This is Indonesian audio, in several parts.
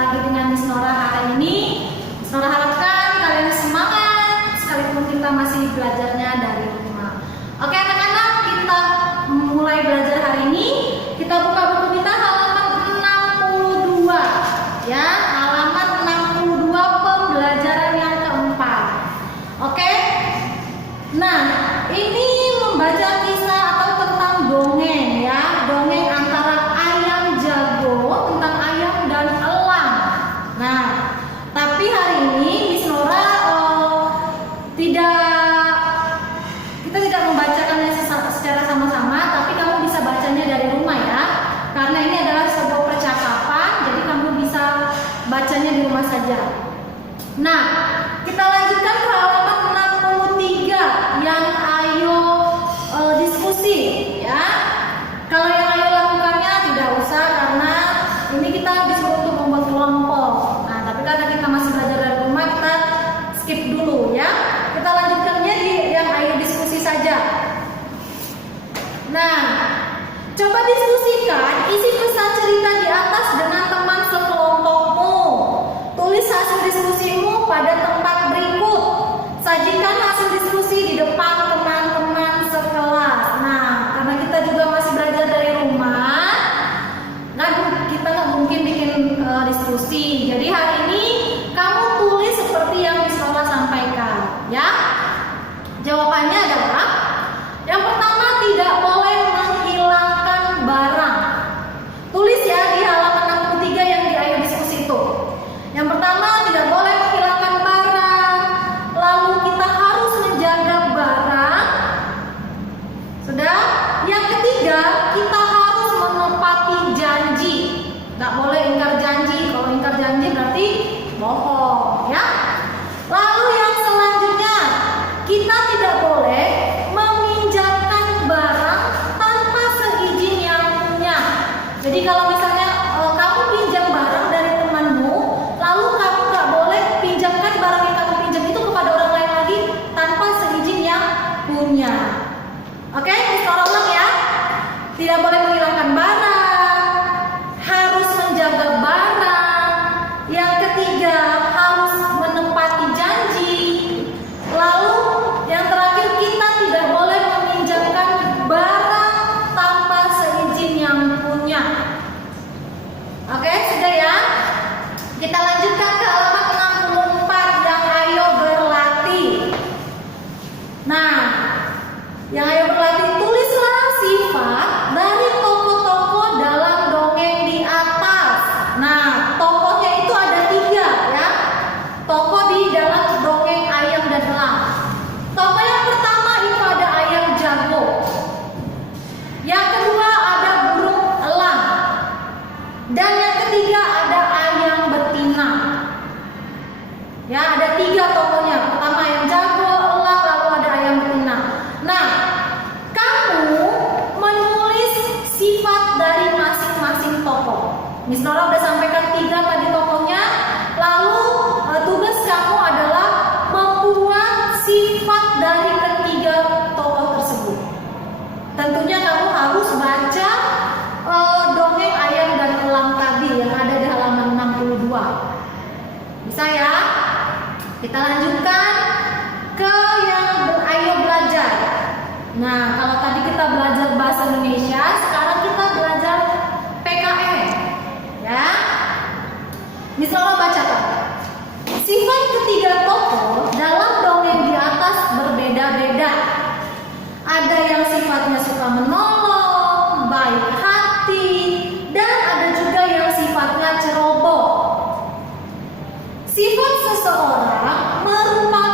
lagi dengan Miss Nora hari ini. Miss Nora harapkan kalian semangat sekalipun kita masih belajarnya dari rumah. Oke anak-anak, kita mulai belajar hari ini. Kita buka buku kita halaman 62 ya, halaman 62 pembelajaran yang keempat. Oke. Nah, ini membaca kisah atau tentang dongeng ya, dongeng antara ayam jago, tentang ayam dan elang. Nah, tapi hari ini Miss Nora kita tidak membacakannya secara sama-sama, tapi kamu bisa bacanya dari rumah ya, karena ini adalah sebuah percakapan, jadi kamu bisa bacanya di rumah saja. Nah, kita lanjutkan ke halaman 63 yang ayo diskusi ya. Kalau yang ayo lakukannya tidak usah, karena ini kita disuruh untuk membuat kelompok. Nah, tapi karena kita masih belajar dari rumah, kita skip dulu ya. Kita lanjutkannya di yang ayo diskusi saja. Nah, coba diskusikan isi pesan cerita di atas dengan teman sekelompokmu. Tulis hasil diskusimu pada tempat berikut. Sajikan hasil diskusi di depan teman-teman sekelas. Nah, karena kita juga masih belajar dari rumah, kan kita nggak mungkin bikin diskusi. Jadi hari ini kamu tulis seperti yang Miss Nora sampaikan, ya. Jawabannya adalah yang pertama, tidak boleh menghilangkan barang. Tulis ya di halaman 63 yang di ayo diskusi itu. Yang pertama, tidak boleh menghilangkan barang. Lalu kita harus menjaga barang. Sudah? Yang ketiga, kita harus menepati janji. Nggak boleh ingkar janji. Kalau ingkar janji berarti bohong, ya. Lalu yang selanjutnya, kita tidak boleh meminjamkan barang tanpa seizin yang punya. Jadi kalau misalnya kamu pinjam barang dari temanmu, lalu kamu nggak boleh pinjamkan barang yang kamu pinjam itu kepada orang lain lagi tanpa seizin yang punya. Oke, kita ulang ya. Tidak boleh menghilangkan barang, harus menjaga barang. Yang ketiga, harus menepati janji. Lalu yang terakhir, kita tidak boleh meminjamkan barang tanpa seizin yang punya. Oke, sudah ya. Kita lanjutkan ke halaman 64 yang ayo berlatih. Nah, yang ayo berlatih, tulislah sifat dari tokoh-tokoh dalam dongeng di atas. Nah, tokohnya itu ada 3 ya. Tokoh di dalam dongeng ayam dan elang. Tokoh yang pertama itu ada ayam jago. Yang kedua ada burung elang. Dan yang ketiga ada ayam betina. Ya, ada 3 tokohnya. Pertama ayam jago, elang, lalu ada ayam betina. Nah, kamu menulis sifat dari masing-masing tokoh. Miss Nora udah sampaikan 3 tadi tokohnya. Lalu tugas kamu adalah membuat sifat dari ketiga tokoh tersebut. Tentunya kamu harus baca dongeng ayam dan elang tadi yang ada di halaman 62. Bisa ya? Kita lanjutkan ke yang ayo belajar. Nah, kalau tadi kita belajar bahasa Indonesia, sekarang kita belajar PKN. Ya. Miss Nora bacakan. Sifat ketiga tokoh dalam dongeng di atas berbeda-beda. Ada yang sifatnya suka menolong, baik hati, dan ada juga yang sifatnya ceroboh. Sifat seseorang merupakan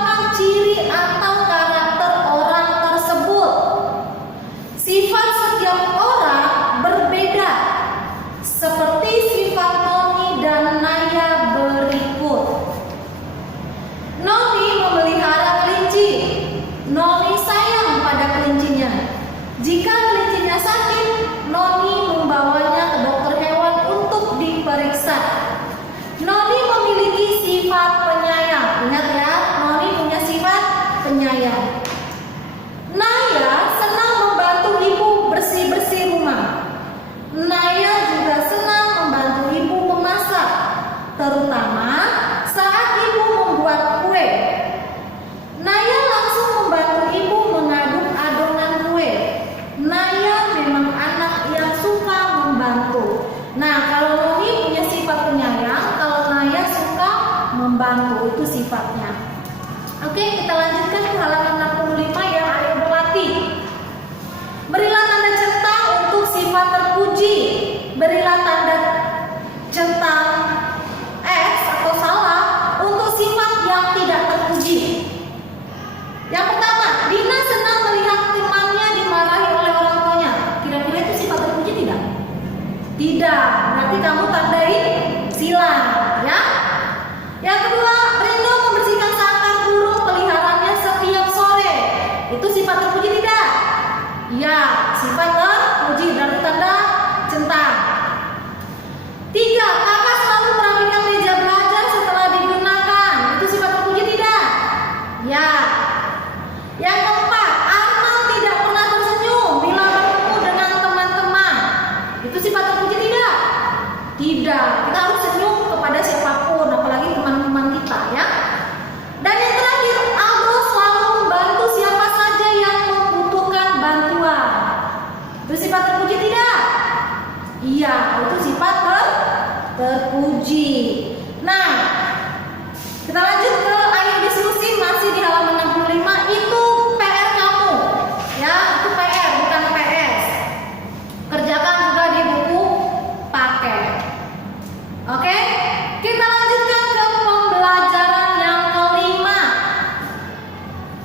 sifatnya. Oke, kita lanjutkan ke halaman 65 ya. Ayo berlatih. Berilah tanda centang untuk sifat terpuji. Berilah tanda centang X atau salah untuk sifat yang tidak terpuji. Yang pertama, Dina senang melihat temannya dimarahi oleh orang tuanya. Kira-kira itu sifat terpuji tidak? Tidak. Berarti kamu tandai silang, ya. Yang kedua, Rindo membersihkan sangkar burung peliharaannya setiap sore. Itu sifat terpuji tidak? Ya, sifat terpuji, berarti tanda centang. Tiga, kakak selalu merapikan meja belajar setelah digunakan. Itu sifat terpuji tidak? Ya. Yang keempat, Arman tidak pernah tersenyum bila bertemu dengan teman-teman. Itu sifat terpuji tidak? Tidak. Kita harus senyum kepada siapapun, apalagi teman-teman kita, ya. Dan yang terakhir, Aldo selalu membantu siapa saja yang membutuhkan bantuan. Itu sifat terpuji tidak? Iya, itu sifat terpuji. Nah, kita lanjut ke ayo diskusi, masih di halaman 65. Itu PR kamu, ya, itu PR bukan PS. Kerjakan juga di buku paket. Oke, kita lanjutkan ke pembelajaran yang kelima.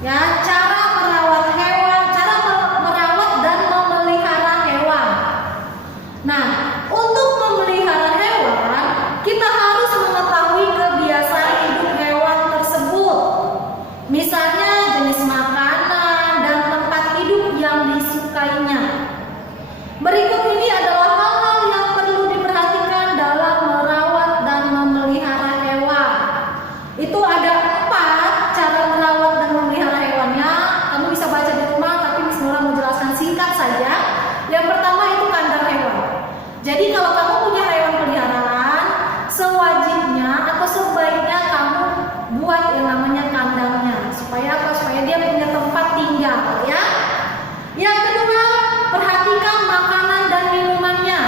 Ya, cara merawat hewan, cara merawat dan memelihara hewan. Nah, untuk memelihara hewan, kita harus mengetahui kebiasaan hidup hewan tersebut. Misalnya jenis makanan dan tempat hidup yang disukainya. Berikut ini adalah hal-hal yang perlu diperhatikan dalam merawat dan memelihara hewan. Itu ada 4 cara merawat dan memelihara hewannya. Kamu bisa baca di rumah, tapi Miss Nora mau jelaskan singkat saja. Yang pertama itu kandang hewan. Jadi kalau kamu punya hewan peliharaan, sewajibnya atau sebaiknya kamu buat yang namanya kandangnya. Supaya apa? Supaya dia punya tempat tinggal, ya. Yang kedua, perhatikan makanan dan minumannya.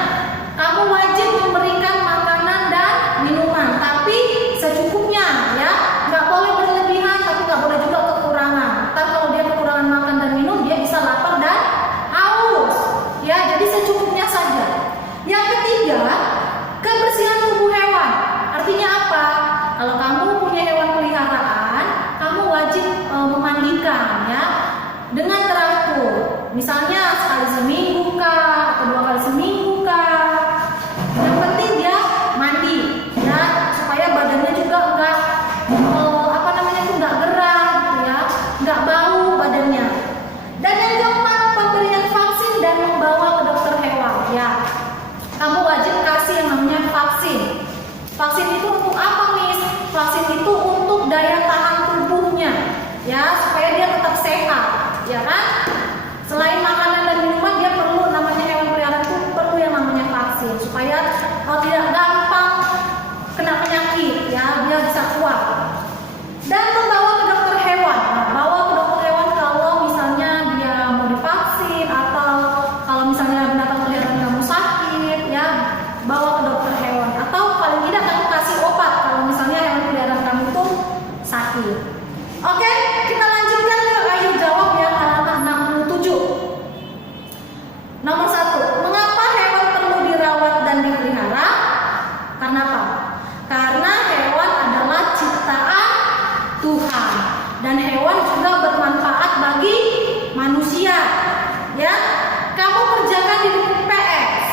Kamu wajib memberikan makanan dan minuman, tapi secukupnya, ya. Nggak boleh berlebihan, tapi nggak boleh juga kekurangan. Ntar kalau dia kekurangan makan dan minum, dia bisa lapar dan haus, ya. Jadi secukupnya saja. Yang ketiga, kebersihan tubuh hewan. Artinya apa? Kalau kamu punya hewan peliharaan, kamu wajib memandikan, ya, dengan teratur. Misalnya sekali seminggu kah, atau 2 kali seminggu kah. Yang penting dia mandi, ya, supaya badannya juga enggak enggak gerah, gitu ya, enggak bau badannya. Dan yang keempat, pemberian vaksin dan membawa ke dokter hewan, ya. Kamu wajib kasih yang namanya vaksin. Vaksin itu untuk apa, Miss? Vaksin itu untuk daya tahan tubuhnya, ya, supaya dia tetap sehat, ya kan? Selain makanan dan minuman, dia perlu, namanya hewan peliharaan itu perlu yang namanya vaksin supaya tidak gampang kena penyakit, ya, dia bisa kuat. Dan membawa ke dokter hewan. Nah, bawa ke dokter hewan kalau misalnya dia mau divaksin atau kalau misalnya binatang peliharaan kamu sakit, ya, bawa ke dokter hewan. Atau paling tidak kamu kasih obat kalau misalnya hewan peliharaan kamu itu sakit. Oke, kita lanjutkan ke ayo jawab yang halaman 67. Nomor 1, mengapa hewan perlu dirawat dan dipelihara? Karena apa? Karena hewan adalah ciptaan Tuhan dan hewan juga bermanfaat bagi manusia, ya. Kamu kerjakan di buku PS,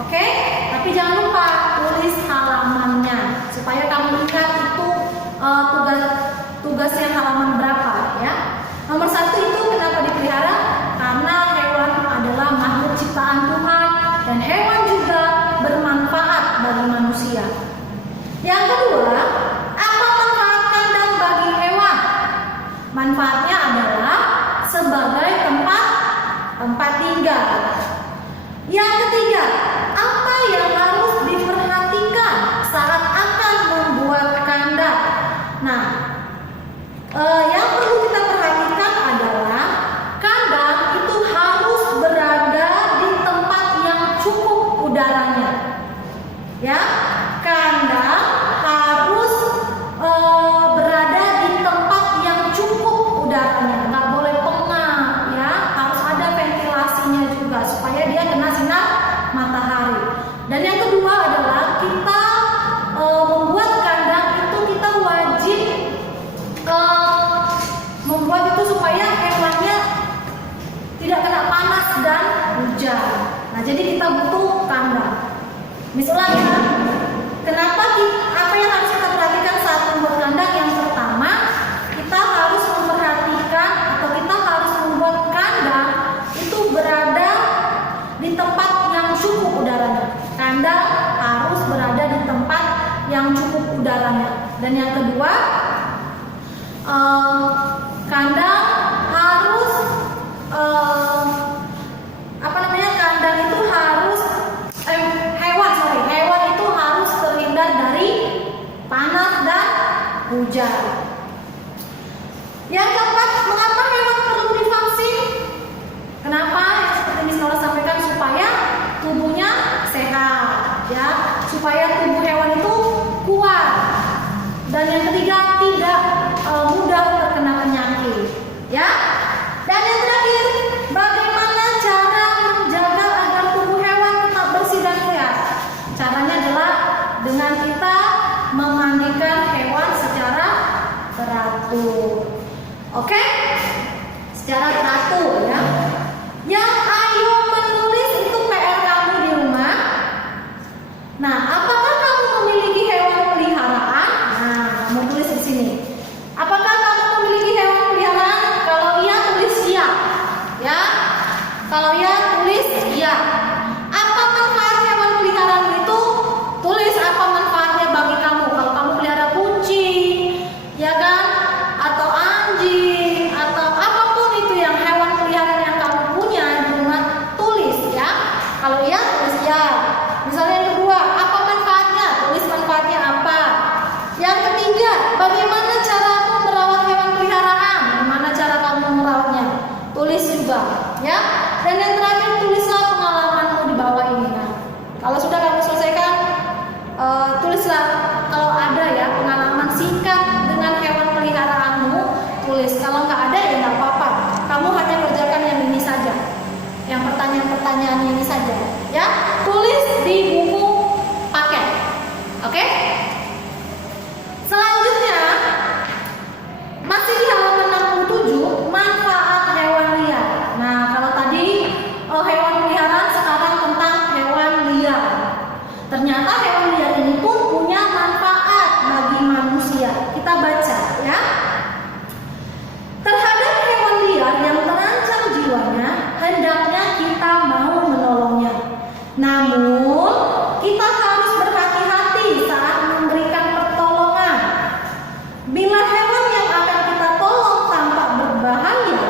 oke? Tapi jangan lupa tulis halamannya supaya kamu ingat itu tugasnya halaman berapa, ya. Nomor 1 itu kenapa dipelihara? Karena hewan adalah makhluk ciptaan Tuhan dan hewan juga bermanfaat bagi manusia. Yang kedua, apa manfaat kandang bagi hewan? Manfaatnya adalah sebagai tempat tinggal. Yang ketiga, apa yang harus diperhatikan saat akan membuat kandang? Nah, yang perlu kita perhatikan adalah kandang itu harus berada di tempat yang cukup udaranya, ya. Kandang harus Misalnya ya, apa yang harus kita perhatikan saat membuat kandang? Yang pertama, kita harus memperhatikan atau kita harus membuat kandang itu berada di tempat yang cukup udaranya. Kandang harus berada di tempat yang cukup udaranya. Dan yang kedua, kandang harus kandang itu harus hewan itu harus terhindar dari panas dan hujan. Yang keempat, mengapa hewan perlu divaksin? Kenapa? Seperti Miss Nora sampaikan, supaya tubuhnya sehat, ya, supaya tubuh hewan itu kuat. Dan yang ketiga, tidak mudah terkena penyakit, ya. Dan yang terakhir, bagaimana cara menjaga agar tubuh hewan tetap bersih dan sehat? Caranya adalah dengan kita memandikan hewan secara teratur. Oke? Secara teratur, ya. Yang ayo menulis itu PR kamu di rumah. Nah, apakah kamu memiliki hewan peliharaan? Nah, kamu tulis di sini. Apakah kamu memiliki hewan peliharaan? Kalau iya, tulis iya. Ya. Kalau iya, tulis iya. Apa manfaat hewan peliharaan itu? Tulis apa manfaatnya bagi kamu. Kalau kamu pelihara kucing, ya kan? Atau anjing, atau apapun itu yang hewan peliharaan yang kamu punya di rumah, tulis ya. Kalau iya, tulis iya. Misalnya yang kedua, apa manfaatnya? Tulis manfaatnya apa. Yang ketiga, bagaimana caramu merawat hewan peliharaan? Bagaimana cara kamu merawatnya? Tulis juga, ya. Dan yang terakhir, tulislah pengalamanmu di bawah ini. Nah, kalau sudah kamu selesaikan, tulislah kalau ada ya pengalaman singkat dengan hewan peliharaanmu, tulis. Kalau nggak ada ya nggak apa-apa. Kamu hanya kerjakan yang ini saja, yang pertanyaan-pertanyaan ini saja, ya. Tulis di buku paket, oke? Selanjutnya masih di halaman 67, manfaat hewan liar. Nah, kalau tadi hewan peliharaan, sekarang tentang hewan liar. Ternyata hewan liar ini pun punya manfaat bagi manusia. Kita baca ya. Terhadap hewan liar yang terancam jiwanya, hendaknya kita mau menolongnya. Namun, kita harus berhati-hati saat memberikan pertolongan. Bila hewan yang akan kita tolong tampak berbahaya,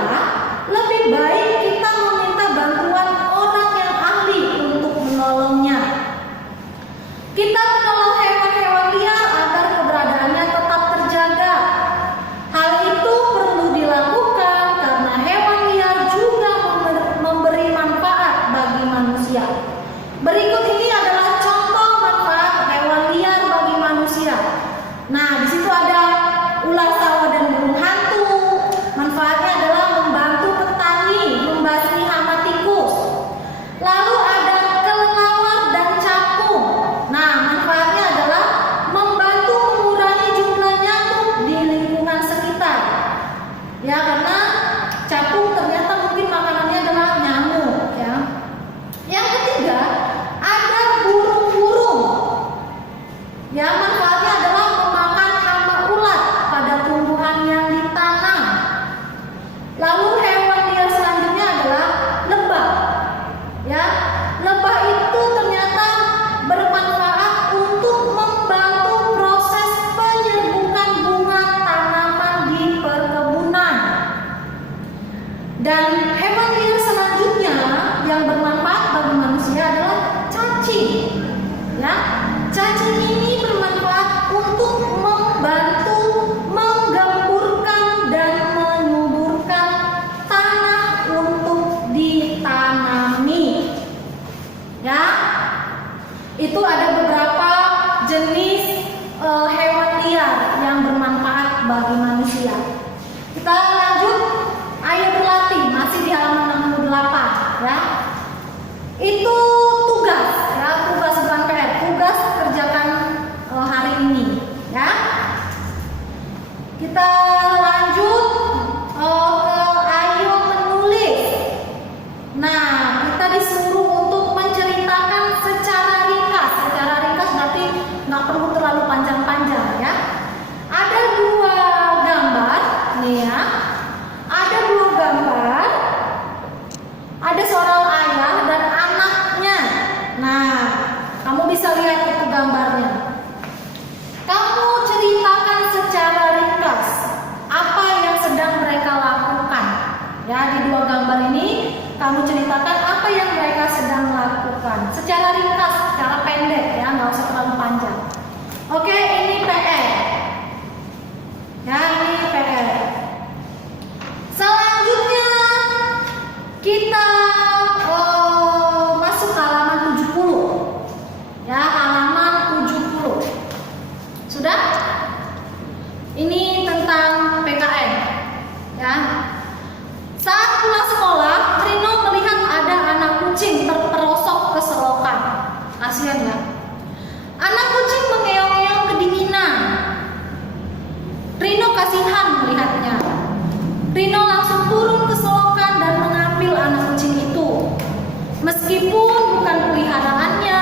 lebih baik kita meminta bantuan orang yang ahli untuk menolongnya. Kita menolong hewan-hewan liar agar keberadaannya tetap terjaga. Hal itu perlu dilakukan karena hewan liar juga memberi manfaat bagi manusia. Berikut ini adalah contoh manfaat hewan liar bagi manusia. Nah, di situ ada ular sawah dan burung hantu. Manfaatnya adalah membantu petani membasmi hama tikus. Lalu ada kelelawar dan capung. Nah, manfaatnya adalah membantu mengurangi jumlah nyamuk di lingkungan sekitar. Ya, karena capung ternyata mungkin makanannya adalah nyamuk, ya. Yang ketiga, ada burung-burung. Ya, manfaatnya adalah memakan hama ulat pada tumbuhan yang ditanam. Lalu hewan liar selanjutnya adalah lebah. Ya, lebah itu ternyata bermanfaat untuk membantu proses penyerbukan bunga tanaman di perkebunan. Dan hewan liar selanjutnya yang bermanfaat bagi manusia adalah cacing. Ya, cacing ini bermanfaat untuk membantu menggemburkan dan menyuburkan tanah untuk ditanami. Ya, itu ada beberapa jenis hewan liar yang bermanfaat bagi manusia. Kita lanjut, ayo berlatih, masih di halaman 68, ya. Itu tugas, ya, tugas bukan PR, tugas kerjakan hari ini, ya. Kita lanjut ke ayo menulis. Nah, kita disuruh untuk menceritakan secara ringkas. Kamu bisa lihat itu gambarnya. Kamu ceritakan secara ringkas apa yang sedang mereka lakukan. Ya, di dua gambar ini kamu ceritakan apa yang mereka sedang lakukan secara ringkas, secara pendek ya, nggak usah terlalu panjang. Oke, ini PR. Ya, ini PR. Selanjutnya kita masuk ke halaman 70. Ya, halaman 70. Sudah? Ini tentang PKN. Ya. Saat pulang sekolah, Rino melihat ada anak kucing terperosok ke selokan. Kasihan ya. Anak kucing mengeong-ngeong kedinginan. Rino kasihan melihatnya. Rino langsung turun ke selokan dan mengambil anak kucing itu. Meskipun bukan peliharaannya,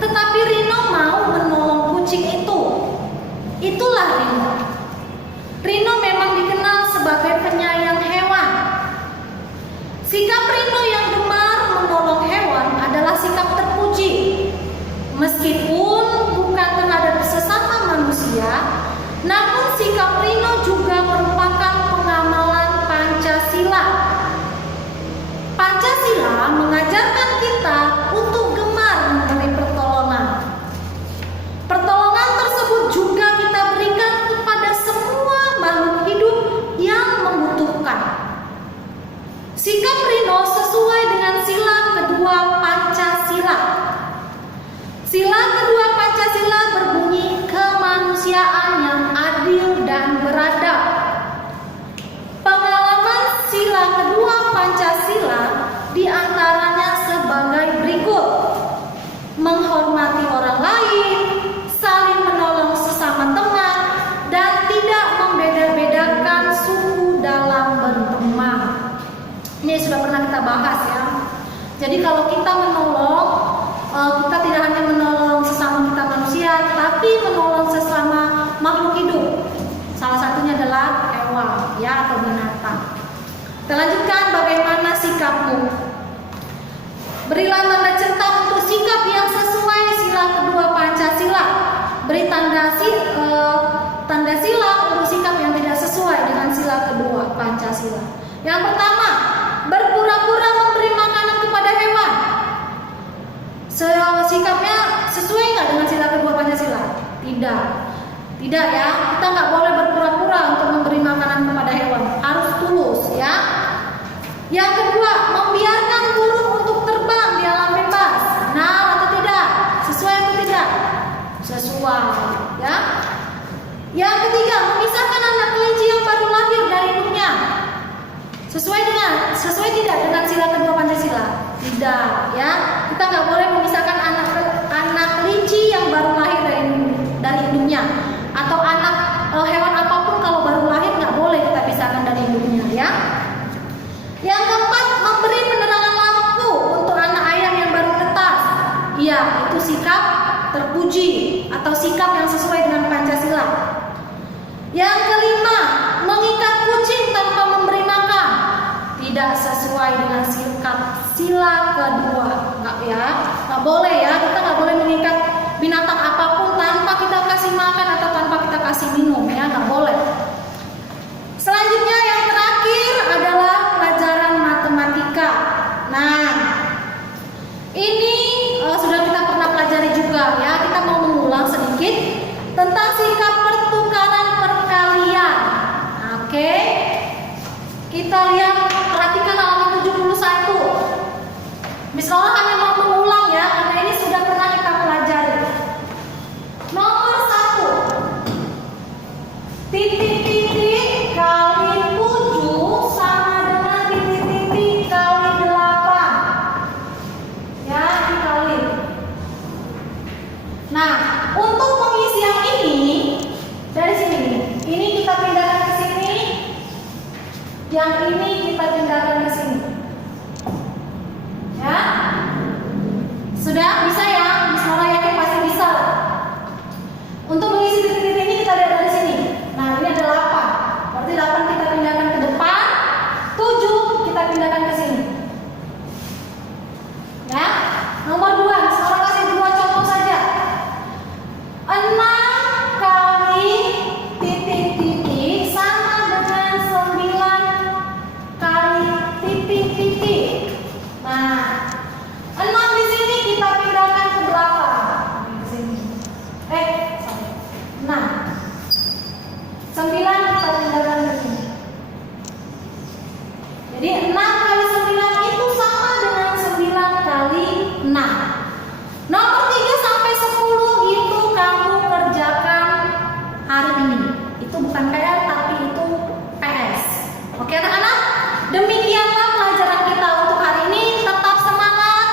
tetapi Rino mau menolong kucing itu. Itulah Rino. Rino memang dikenal sebagai penyayang hewan. Sikap Rino yang gemar menolong hewan adalah sikap terpuji. Meskipun bukan terhadap sesama manusia, namun sikap Rino juga merupakan pengamalan Pancasila. Pancasila mengajarkan kita untuk gemar memberi pertolongan. Pertolongan tersebut juga kita berikan kepada semua makhluk hidup yang membutuhkan. Sikap Rino sesuai dengan sila kedua Pancasila. Sila kedua Pancasila berbunyi kemanusiaan yang adil dan beradab. Pengalaman sila kedua Pancasila diantaranya sebagai berikut: menghormati orang lain, saling menolong sesama teman, dan tidak membeda-bedakan suku dalam berteman. Ini sudah pernah kita bahas ya. Jadi kalau kita menolong, kita tidak hanya menolong sesama kita manusia, tapi menolong sesama makhluk hidup. Salah satunya adalah hewan ya, atau binatang. Kita lanjutkan, bagaimana sikapmu? Berilah tanda centang untuk sikap yang sesuai sila kedua Pancasila. Beri tanda sila untuk sikap yang tidak sesuai dengan sila kedua Pancasila. Yang pertama, berpura-pura memberi makanan kepada hewan. Sikapnya sesuai nggak dengan sila kedua Pancasila? Tidak. Tidak ya, kita nggak boleh berpura-pura untuk memberi makanan kepada hewan. Harus tulus ya. Yang kedua, membiarkan burung untuk terbang di alam bebas. Benar atau tidak? Sesuai atau tidak? Sesuai ya. Yang ketiga, memisahkan anak kelinci yang baru lahir dari induknya. Sesuai tidak dengan sila kedua Pancasila? Tidak ya. Kita nggak boleh memisahkan anak kelinci yang baru lahir dari induknya, atau anak hewan apapun kalau baru lahir nggak boleh kita pisahkan dari induknya ya. Yang keempat, memberi penerangan lampu untuk anak ayam yang baru menetas. Iya, itu sikap terpuji atau sikap yang sesuai dengan Pancasila. Yang kelima, mengikat kucing tanpa memberi makan. Tidak sesuai dengan sikap sila kedua. Nggak boleh ya. Kita nggak boleh mengikat binatang apapun tanpa kita kasih makan atau tanpa kita kasih minum ya, nggak boleh. Selanjutnya yang terakhir adalah pelajaran matematika. Nah, ini sudah kita pernah pelajari juga ya. Kita mau mengulang sedikit tentang sikap pertukaran perkalian. Oke. Kita lihat, perhatikan halaman 71. Misalnya hanya mau mengulang ya, karena ini sudah pernah kita pelajari. Nomor 1. Titik-titik kali 7 sama dengan titik-titik kali 8. Ya, dikali. Nah, untuk mengisi yang ini dari sini. Ini kita pindahkan ke sini. Yang ini kita pindahkan ke sini. Ya. Sudah bisa ya? Misalnya yakin pasti bisa. Untuk mengisi titik-titik ini kita lihat dari sini. Nah, ini ada 8. Berarti 8 kita pindahkan ke depan, 7 kita pindahkan ke sini. Ya. Nomor 2, sekarang kasih 2 contoh Jadi 6 kali 9 itu sama dengan 9 kali 6. Nomor 3 sampai 10 itu kamu kerjakan hari ini. Itu bukan PR tapi itu PS. Oke anak-anak? Demikianlah pelajaran kita untuk hari ini. Tetap semangat,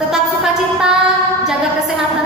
tetap sukacita, jaga kesehatan